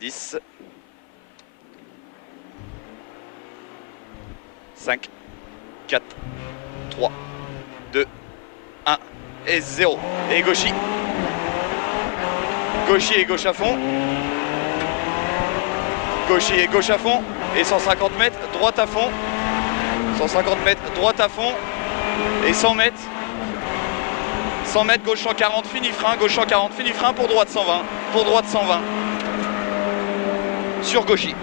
10, 5, 4, 3, 2, 1 et 0. Et gauchy. Gauchy et gauche à fond. Gauchy et gauche à fond. Et 150 mètres, droite à fond. 150 mètres, droite à fond. Et 100 mètres. 100 mètres, gauche 140, fini frein. Gauche 140, fini frein pour droite 120. Pour droite 120. Sur gauchy.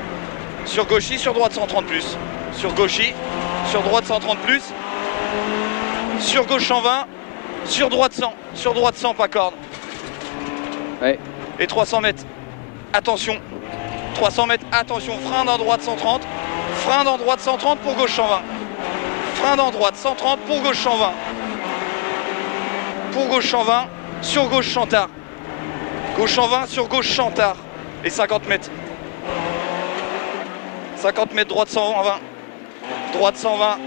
Sur gauchy, sur droite 130 plus. Sur gauchy, sur droite 130 plus. Sur gauche 120. Sur droite 100. Sur droite 100, pas corde. Ouais. Et 300 mètres. Attention. 300 mètres, attention. Frein dans droite 130. Frein dans droite 130 pour gauche 120. Frein dans droite 130 pour gauche 120. Pour gauche 120. Sur gauche Chantard. Gauche 120 sur gauche Chantard. Et 50 mètres. 50 mètres, droite 120. Droite 120.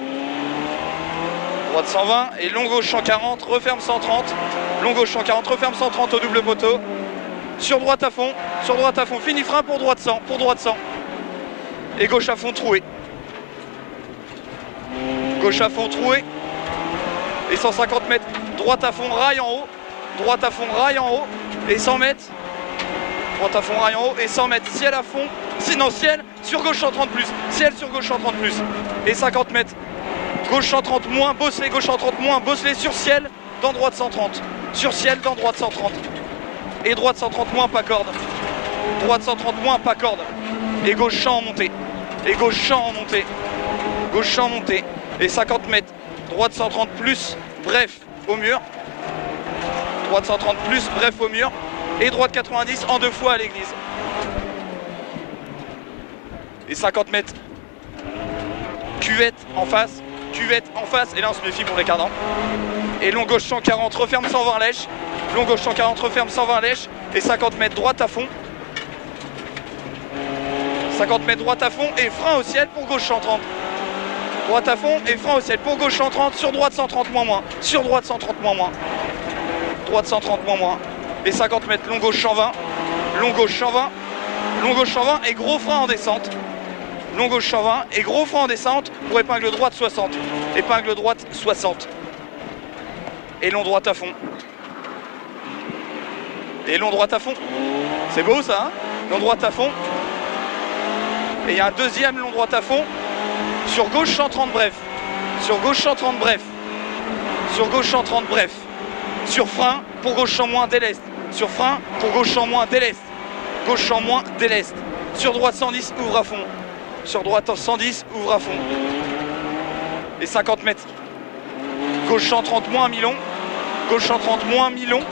Droite 120. Et long gauche 140. Referme 130. Long gauche 140. Referme 130 au double poteau. Sur droite à fond. Sur droite à fond. Fini frein pour droite 100. Pour droite 100. Et gauche à fond troué. Gauche à fond troué. Et 150 mètres. Droite à fond, rail en haut. Droite à fond, rail en haut. Et 100 mètres. Droite à fond, rail en haut. Et 100 mètres. Ciel à fond. Sinon ciel. Sur gauche 130 plus. Ciel sur gauche 130 plus. Et 50 mètres. Gauche 130 moins. Bosselet. Gauche 130 moins. Bosselet sur ciel. Dans droite 130. Sur ciel. Dans droite 130. Et droite 130 moins. Pas corde. Droite 130 moins. Pas corde. Et gauche champ en montée. Et gauche champ en montée. Gauche champ en montée. Et 50 mètres. Droite 130 plus. Bref. Au mur. Droite 130 plus. Bref au mur. Et droite 90 en 2 fois à l'église. Et 50 mètres. Cuvette en face. Cuvette en face. Et là on se méfie pour les cardans. Et long gauche 140. Referme 120 lèche. Long gauche 140. Referme 120 lèche. Et 50 mètres droite à fond. 50 mètres droite à fond. Et frein au ciel pour gauche 130. Droite à fond et frein au ciel pour gauche 130. Sur droite 130 moins moins. Sur droite 130 moins moins. Droite 130 moins moins. Et 50 mètres long gauche 120. Long gauche 120. Long gauche 120 et gros frein en descente. Long gauche 120 et gros frein en descente pour épingle droite 60. Épingle droite 60. Et long droite à fond. Et long droite à fond. C'est beau ça, hein? Long droite à fond. Et il y a un deuxième long droite à fond. Sur gauche 130 bref. Sur gauche 130 bref. Sur gauche 130 bref. Sur frein pour gauche en moins déleste. Sur frein pour gauche en moins déleste. Gauche en moins déleste. Sur droite 110 ouvre à fond. Sur droite 110 ouvre à fond. Et 50 mètres. Gauche 130 moins mi-long. Gauche 130 moins mi-long.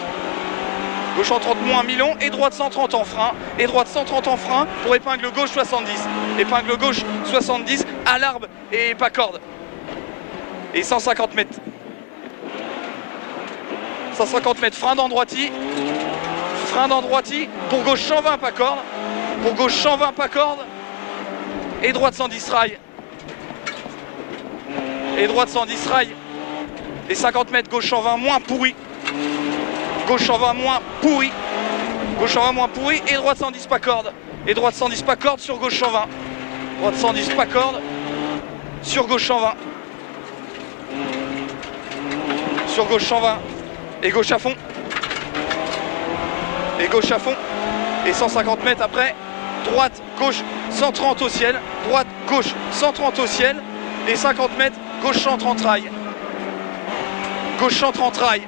Gauche 130 moins mi-long et droite 130 en frein. Et droite 130 en frein pour épingle gauche 70. Épingle gauche 70 à l'arbre et pas corde. Et 150 mètres. 150 mètres frein dans droiti. Frein dans droiti pour gauche 120 pas corde. Pour gauche 120 pas corde. Et droite 110 rail. Et droite 110 rail. Et 50 mètres gauche 120 moins pourri. Gauche 120 moins pourri. Gauche 120 moins pourri. Et droite 110 pas corde. Et droite 110 pas corde sur gauche 120. Droite 110 pas corde. Sur gauche 120. Sur gauche 120. Et gauche à fond. Et gauche à fond. Et 150 mètres après. Droite, gauche, 130 au ciel. Droite, gauche, 130 au ciel. Et 50 mètres, gauche 130 rail. Gauche 130 rail.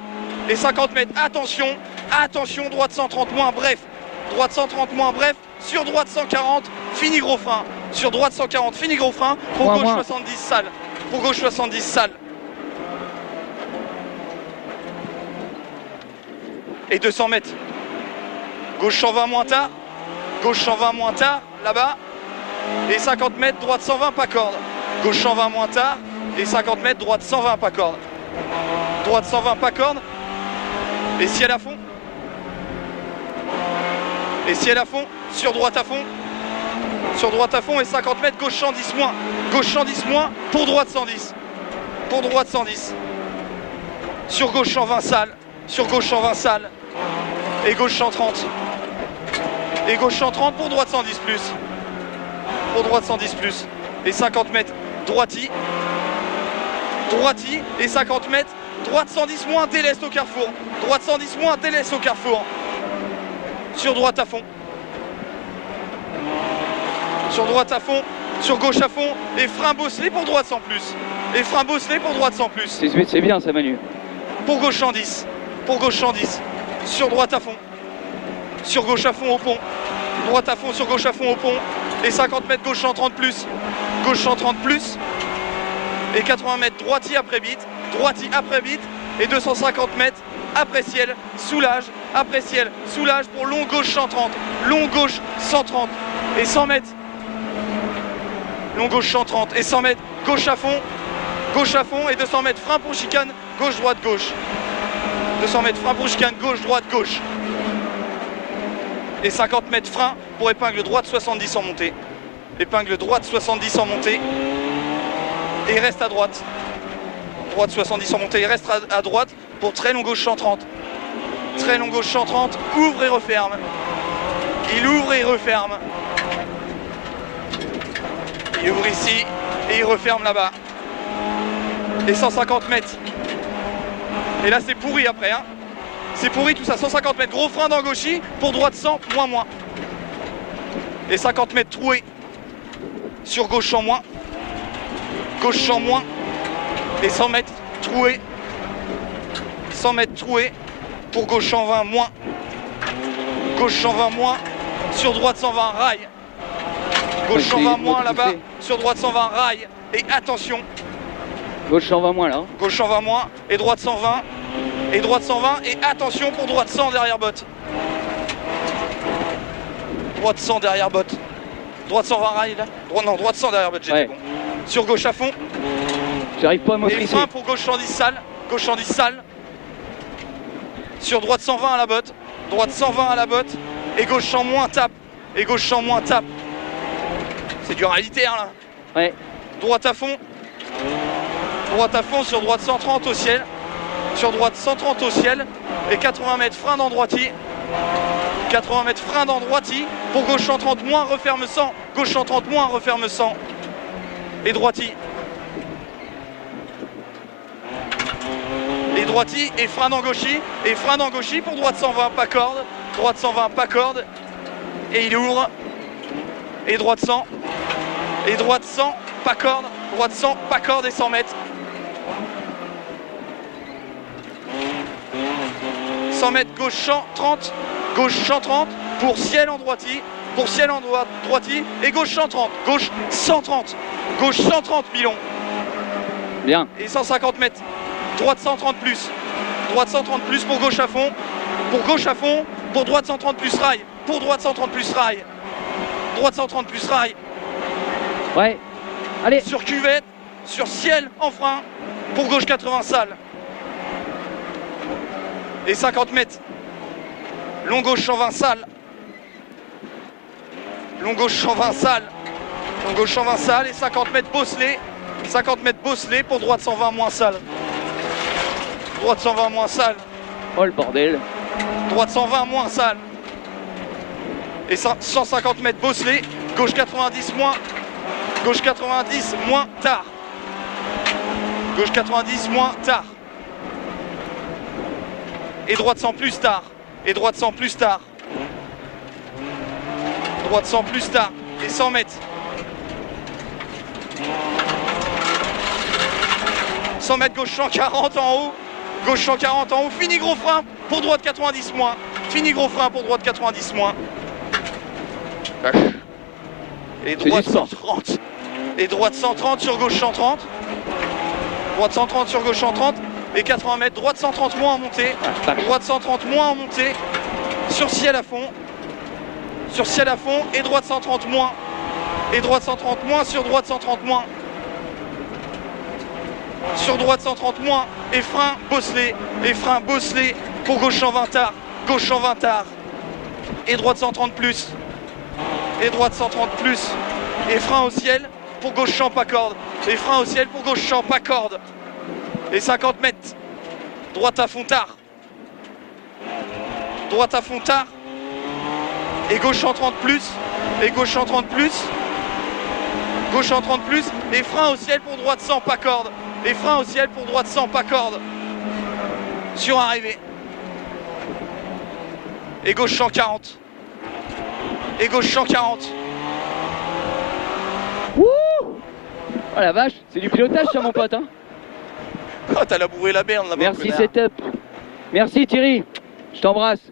Et 50 mètres, attention, attention, droite 130 moins, bref. Droite 130 moins, bref. Sur droite 140, fini gros frein. Sur droite 140, fini gros frein. Pour gauche 70, sale. Pour gauche 70, sale. Et 200 mètres. Gauche 120 moins tard. Gauche 120 moins tard, là-bas. Et 50 mètres, droite 120, pas corde. Gauche 120 moins tard. Et 50 mètres, droite 120, pas corde. Droite 120, pas corde. Et ciel à fond. Et ciel à fond. Sur droite à fond. Sur droite à fond et 50 mètres, gauche 110 moins. Gauche 110 moins pour droite 110. Pour droite 110. Sur gauche 120 sale. Sur gauche 120 sale. Et gauche 130. et gauche 130 pour droite 110 plus. Pour droite 110 plus. Et 50 mètres, droiti. Droiti et 50 mètres, droite 110 moins, déleste au carrefour. Droite 110 moins, déleste au carrefour. Sur droite à fond. Sur droite à fond, sur gauche à fond, et frein bosselé pour droite sans plus. Et frein bosselé pour droite sans plus. C'est bien ça, Manu. Pour gauche 110, pour gauche 110. Sur droite à fond. Sur gauche à fond au pont. Droite à fond, sur gauche à fond au pont. Et 50 mètres gauche 130 plus. Gauche 130 plus. Et 80 mètres droiti après bite. Droiti après bite. Et 250 mètres après ciel, soulage, après ciel, soulage pour long gauche 130. Long gauche 130. Et 100 mètres. Long gauche 130 et 100 mètres, gauche à fond et 200 mètres frein pour chicane, gauche, droite, gauche. 200 mètres frein pour chicane, gauche, droite, gauche. Et 50 mètres frein pour épingle droite 70 en montée. Épingle droite 70 en montée. Et il reste à droite. Droite 70 en montée, il reste à droite pour très long gauche 130. Très long gauche 130, ouvre et referme. Il ouvre et referme. Il ouvre ici et il referme là-bas. Et 150 mètres. Et là c'est pourri après. Hein. C'est pourri tout ça. 150 mètres. Gros frein dans gauchy. Pour droite 100, moins. Et 50 mètres troué. Sur gauche en moins. Gauche en moins. Et 100 mètres troué. 100 mètres troué. Pour gauche 120 moins. Gauche 120 moins. Sur droite 120 rail. Gauche 120 moins là-bas, sur droite 120 rail. Et attention. Gauche 120 moins là. Gauche 120 moins et droite 120. Et droite 120 et attention pour droite 100 derrière botte. Droite 100 derrière botte. Droite 120 rail là. Droite 100 derrière botte, j'étais bon. Sur gauche à fond. J'arrive pas à Et motriser. frein pour gauche 110 sale. Gauche 110 sale. Sur droite 120 à la botte. Droite 120 à la botte. Et gauche 100 moins tape. Et gauche 100 moins tape. C'est du ralitaire là. Ouais. Droite à fond. Droite à fond sur droite 130 au ciel. Sur droite 130 au ciel. Et 80 mètres frein dans droiti. 80 mètres frein dans droiti. Pour gauche 130 moins, referme 100. Gauche 130 moins, referme 100. Et droiti. Et droiti et frein dans gauchy. Et frein dans gauchy pour droite 120, pas corde. Droite 120, pas corde. Et il ouvre. Et droite 100. Et droite 100, pas corde. Droite 100, pas corde et 100 mètres. 100 mètres gauche 130. Gauche 130 pour ciel en droiti. Pour ciel en droiti. Et gauche 130. Gauche 130. Gauche 130 Milon. Bien. Et 150 mètres. Droite 130 plus. Droite 130 plus pour gauche à fond. Pour gauche à fond. Pour droite 130 plus rail. Pour droite 130 plus rail. Droite 130 plus rail. Ouais. Allez. Sur cuvette, sur ciel en frein, pour gauche 80 sale. Et 50 mètres. Long gauche 120 sale. Long gauche 120 sale. Long gauche 120 sale et 50 mètres bosselé. 50 mètres bosselé pour droite 120 moins sale. Droite 120 moins sale. Oh le bordel. Droite 120 moins sale. Et 150 mètres bosselé. Gauche 90 moins. Gauche 90 moins tard. Gauche 90 moins tard. Et droite 100 plus tard. Et droite 100 plus tard. Droite 100 plus tard. Et 100 mètres. 100 mètres gauche 140 en haut. Gauche 140 en haut. Fini gros frein pour droite 90 moins. Fini gros frein pour droite 90 moins. Et droite 130. Et droite 130 sur gauche 130. Droite 130 sur gauche 130. Et 80 mètres. Droite 130 moins en montée. Droite 130 moins en montée. Sur ciel à fond. Sur ciel à fond. Et droite 130 moins. Et droite 130 moins sur droite 130 moins. Sur droite 130 moins. Et frein bosselé. Et frein bosselé pour gauche 120 tard. Gauche 120 tard. Et droite 130 plus. Et droite 130 plus. Et frein au ciel pour gauche champ pas corde. Et frein au ciel pour gauche champ pas corde. Et 50 mètres. Droite à fond tard. Droite à fond tard. Et gauche 130 plus. Et gauche 130 plus. Gauche 130 plus. Et frein au ciel pour droite 100, pas corde. Et frein au ciel pour droite 100, pas corde. Sur arrivée. Et gauche 140. Et gauche 140. Wouh! Oh la vache, c'est du pilotage ça mon pote hein. Oh, t'as labouré la berne là-bas. Merci setup. Merci Thierry. Je t'embrasse.